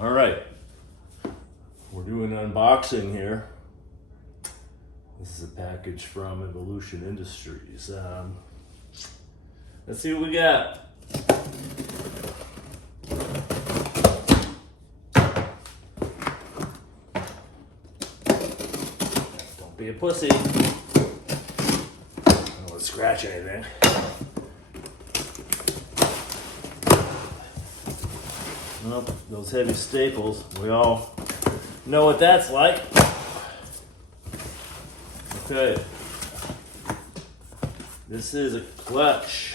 All right, we're doing an unboxing here. This is a package from Evolution Industries. Let's see what we got. Don't be a pussy. I don't want to scratch anything. Well, those heavy staples, we all know what that's like. Okay. This is a clutch.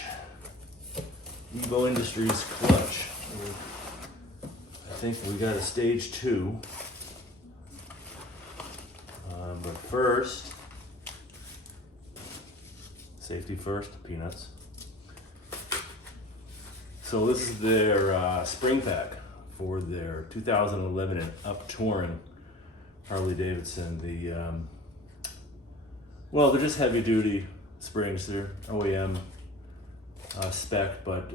Evo Industries clutch. I think we got a stage 2. But first, safety first, peanuts. So this is their spring pack for their 2011 and up touring Harley Davidson. Well, they're just heavy duty springs. They're OEM spec, but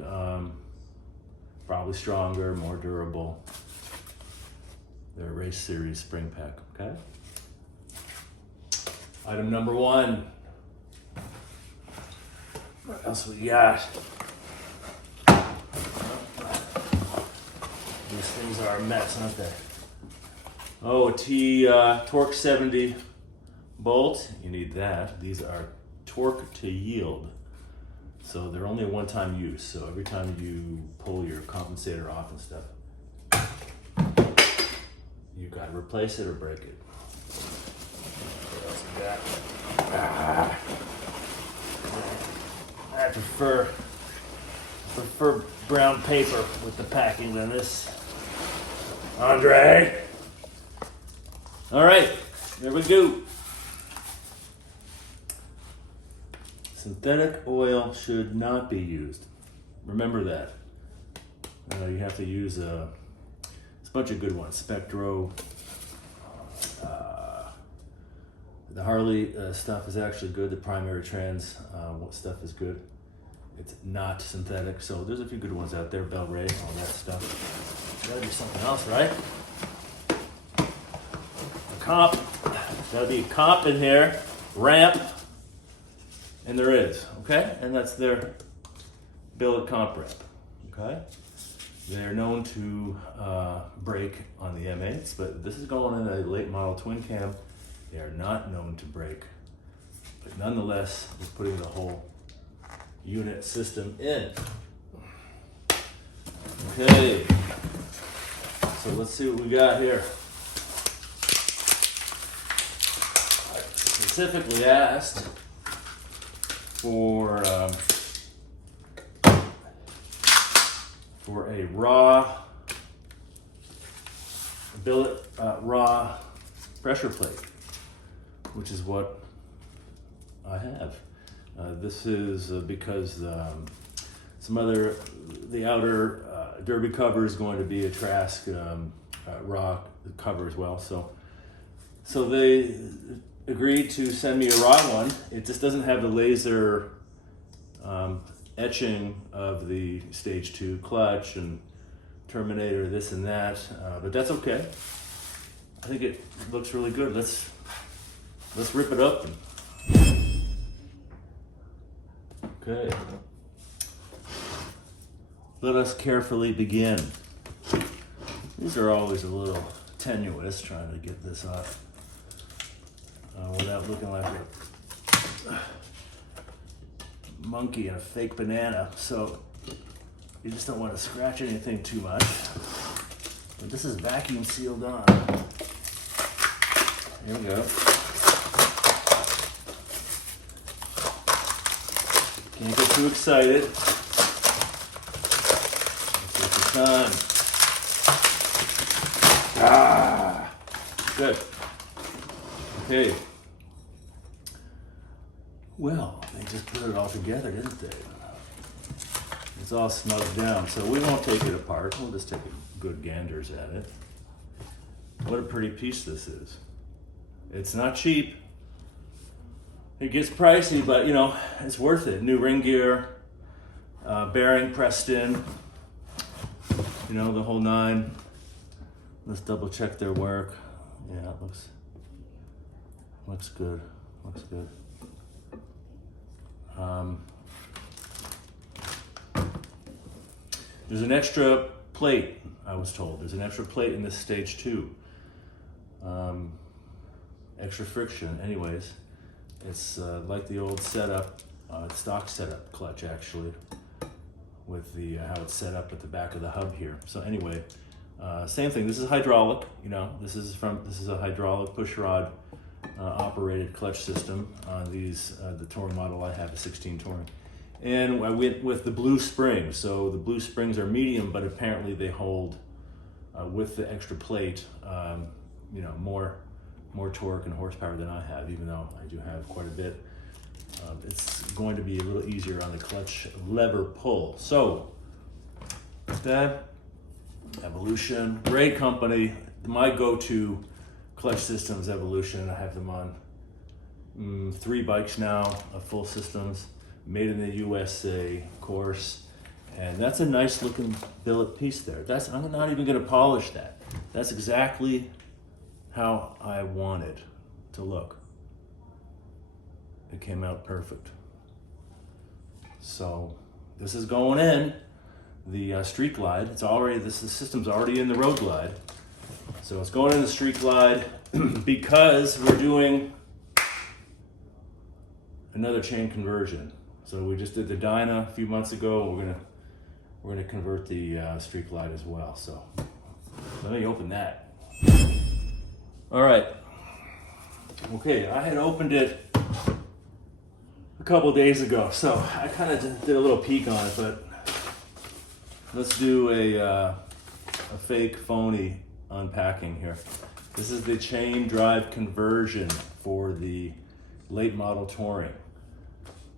probably stronger, more durable. They're a race series spring pack, okay? Item number 1. What else we got? These things are a mess, aren't they? Oh, a Torque 70 bolt. You need that. These are torque to yield. So they're only a one-time use. So every time you pull your compensator off and stuff, you gotta replace it or break it. What else we got? I prefer brown paper with the packing than this. Andre. All right, there we go. Synthetic oil should not be used. Remember that. You have to use a bunch of good ones. Spectro. The Harley stuff is actually good. The primary trans stuff is good. It's not synthetic, so there's a few good ones out there. Bel Ray, all that stuff. Gotta be something else, right? A comp. Gotta be a comp in here. Ramp. And there is, okay? And that's their billet comp ramp, okay? They're known to break on the M8s, but this is going in a late model twin cam. They are not known to break, but nonetheless, we're putting the whole unit system in. Okay, so let's see what we got here. I specifically asked for a raw billet, raw pressure plate, which is what I have. This is because the outer derby cover is going to be a Trask raw cover as well. So they agreed to send me a raw one. It just doesn't have the laser etching of the stage 2 clutch and Terminator, this and that, but that's okay. I think it looks really good. Let's rip it up. Okay. Let us carefully begin. These are always a little tenuous trying to get this off without looking like a monkey and a fake banana. So you just don't want to scratch anything too much. But this is vacuum sealed on. Here we go. Can't get too excited. Let's take your time. Good. Okay. Well, they just put it all together, didn't they? It's all snugged down, so we won't take it apart. We'll just take a good ganders at it. What a pretty piece this is. It's not cheap. It gets pricey, but you know, it's worth it. New ring gear, bearing pressed in, you know, the whole nine. Let's double check their work. Yeah, it looks good. Looks good. There's an extra plate, I was told. There's an extra plate in this stage 2. Extra friction. Anyways, it's like the old setup, stock setup clutch actually, with the how it's set up at the back of the hub here. So anyway, same thing. This is hydraulic. You know, this is a hydraulic push rod operated clutch system on these. The touring model I have, a 16 touring, and I went with the blue springs. So the blue springs are medium, but apparently they hold with the extra plate, you know, more torque and horsepower than I have, even though I do have quite a bit. It's going to be a little easier on the clutch lever pull. So that Evolution, great company. My go-to clutch system is Evolution. I have them on 3 bikes now, full systems, made in the USA, of course. And that's a nice looking billet piece there. I'm not even gonna polish that. That's exactly how I want it to look. It came out perfect. So this is going in the Street Glide. The system's already in the Road Glide. So it's going in the Street Glide because we're doing another chain conversion. So we just did the Dyna a few months ago. We're gonna convert the Street Glide as well. So let me open that. All right. Okay, I had opened it a couple days ago, so I kind of did a little peek on it, but let's do a fake phony unpacking here. This is the chain drive conversion for the late model touring,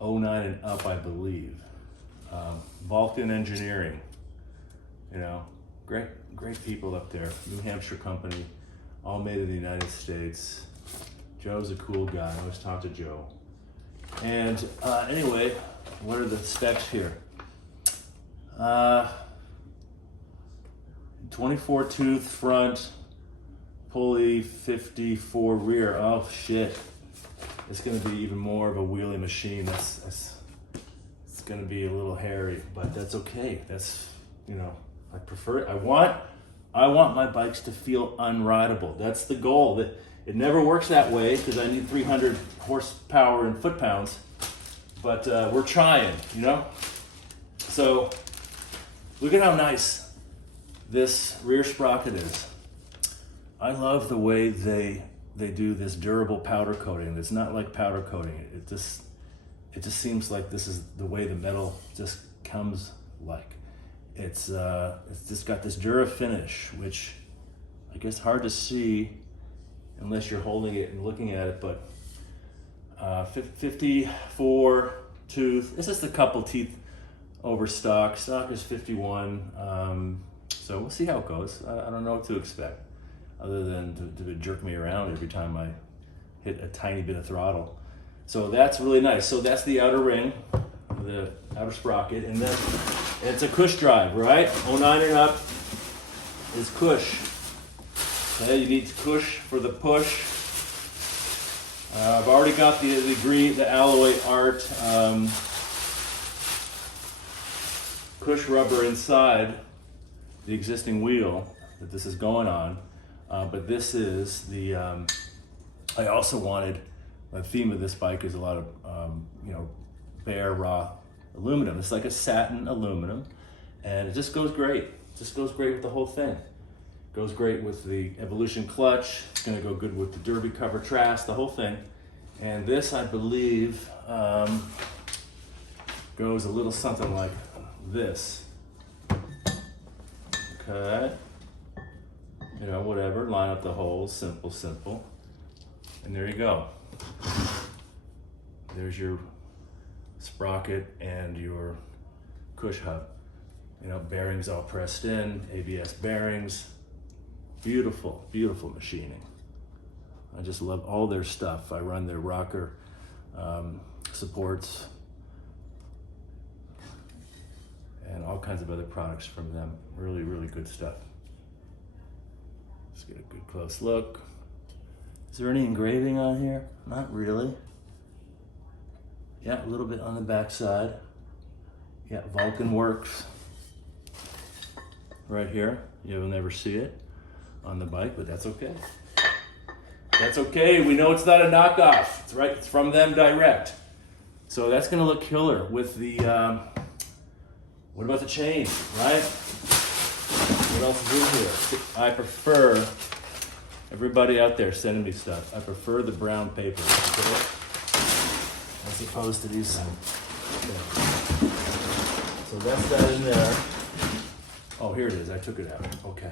09 and up, I believe. Vulcan Engineering, you know, great people up there. New Hampshire company, all made in the United States. Joe's a cool guy. I always talk to Joe. And anyway, what are the specs here? 24 tooth front, pulley 54 rear. Oh shit. It's gonna be even more of a wheelie machine. It's gonna be a little hairy, but that's okay. That's, you know, I prefer it. I want my bikes to feel unrideable. That's the goal. It never works that way because I need 300 horsepower and foot-pounds, but we're trying, you know? So look at how nice this rear sprocket is. I love the way they do this durable powder coating. It's not like powder coating. It just seems like this is the way the metal just comes like. It's just got this Dura finish, which I guess hard to see unless you're holding it and looking at it, but 54 tooth. This is a couple teeth over stock. Stock is 51. So we'll see how it goes. I don't know what to expect other than to jerk me around every time I hit a tiny bit of throttle. So that's really nice. So that's the outer ring, the outer sprocket, and then it's a cush drive, right? 09 and up is cush. Okay, you need cush for the push. I've already got the green, the alloy art cush rubber inside the existing wheel that this is going on. But this is the, I also wanted, the theme of this bike is a lot of, you know, bare raw aluminum. It's like a satin aluminum, and it just goes great. It just goes great with the whole thing. Goes great with the Evolution clutch. It's gonna go good with the Derby cover trass, the whole thing. And this, I believe, goes a little something like this. Okay. You know, whatever, line up the holes, simple. And there you go. There's your sprocket and your cush hub. You know, bearings all pressed in, ABS bearings. Beautiful, beautiful machining. I just love all their stuff. I run their rocker supports and all kinds of other products from them. Really, really good stuff. Let's get a good close look. Is there any engraving on here? Not really. Yeah, a little bit on the back side. Yeah, VULCANWORKS. Right here. You'll never see it on the bike, but that's okay. That's okay. We know it's not a knockoff. It's right. It's from them direct. So that's gonna look killer with the. What about the chain, right? What else is in here? I prefer. Everybody out there sending me stuff. I prefer the brown paper, okay? As opposed to these. Okay. So that's that in there. Oh, here it is. I took it out. Okay.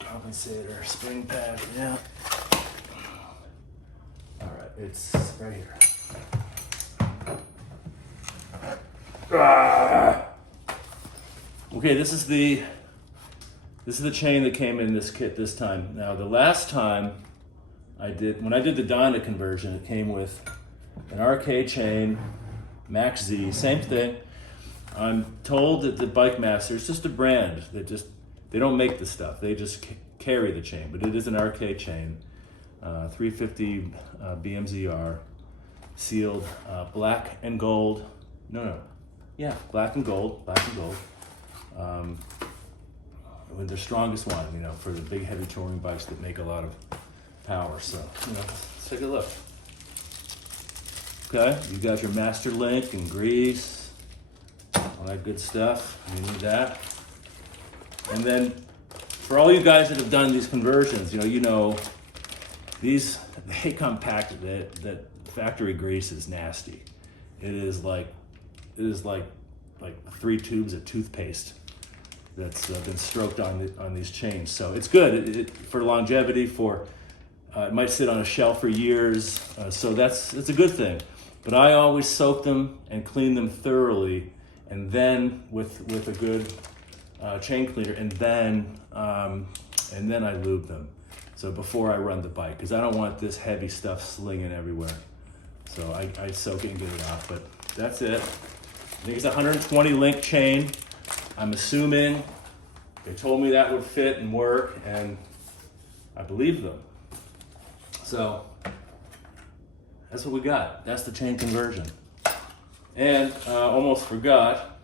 Compensator, spring pad, yeah. All right, it's right here. Okay, this is the chain that came in this kit this time. Now, the last time when I did the Dyna conversion, it came with an RK chain, Max Z, same thing. I'm told that the Bike Master, it's just a brand that they don't make the stuff. They just carry the chain, but it is an RK chain, 350 BMZR, sealed black and gold. Black and gold. With the strongest one, you know, for the big heavy touring bikes that make a lot of power. So, you know, let's take a look. Okay, you got your master link and grease, all that good stuff. You need that. And then for all you guys that have done these conversions, you know, these, they come packed, that factory grease is nasty. It is like 3 tubes of toothpaste that's been stroked on these chains. So it's good for longevity, it might sit on a shelf for years. So it's a good thing. But I always soak them and clean them thoroughly, and then with a good chain cleaner, and then I lube them. So before I run the bike, because I don't want this heavy stuff slinging everywhere. So I soak it and get it off, but that's it. I think it's a 120 link chain. I'm assuming they told me that would fit and work, and I believe them. So that's what we got. That's the chain conversion. And almost forgot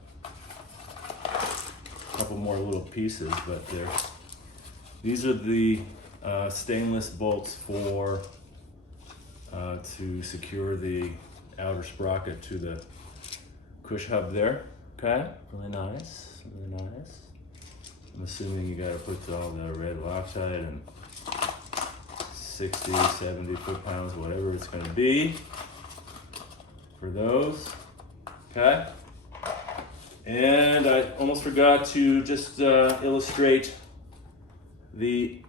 a couple more little pieces, but these are the stainless bolts for to secure the outer sprocket to the push hub there. Okay, really nice, really nice. I'm assuming you gotta put all the red oxide and 60, 70 foot-pounds, whatever it's gonna be for those, okay? And I almost forgot to just illustrate the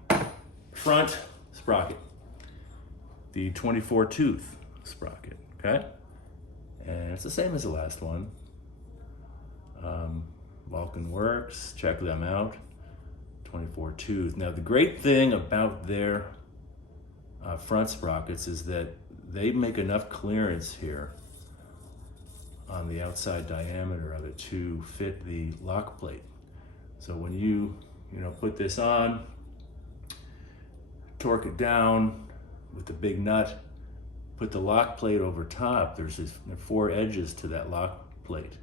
front sprocket, the 24 tooth sprocket, okay? And it's the same as the last one. VULCANWORKS, check them out, 24 tooth. Now the great thing about their front sprockets is that they make enough clearance here on the outside diameter of it to fit the lock plate. So when you put this on, torque it down with the big nut, put the lock plate over top, there's 4 edges to that lock plate.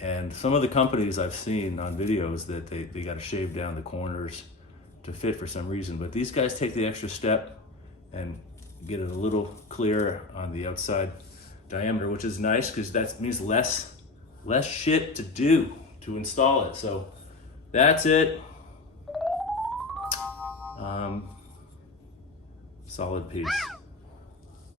And some of the companies I've seen on videos that they got to shave down the corners to fit for some reason, but these guys take the extra step and get it a little clearer on the outside diameter, which is nice because that means less shit to do to install it. So that's it. Solid piece.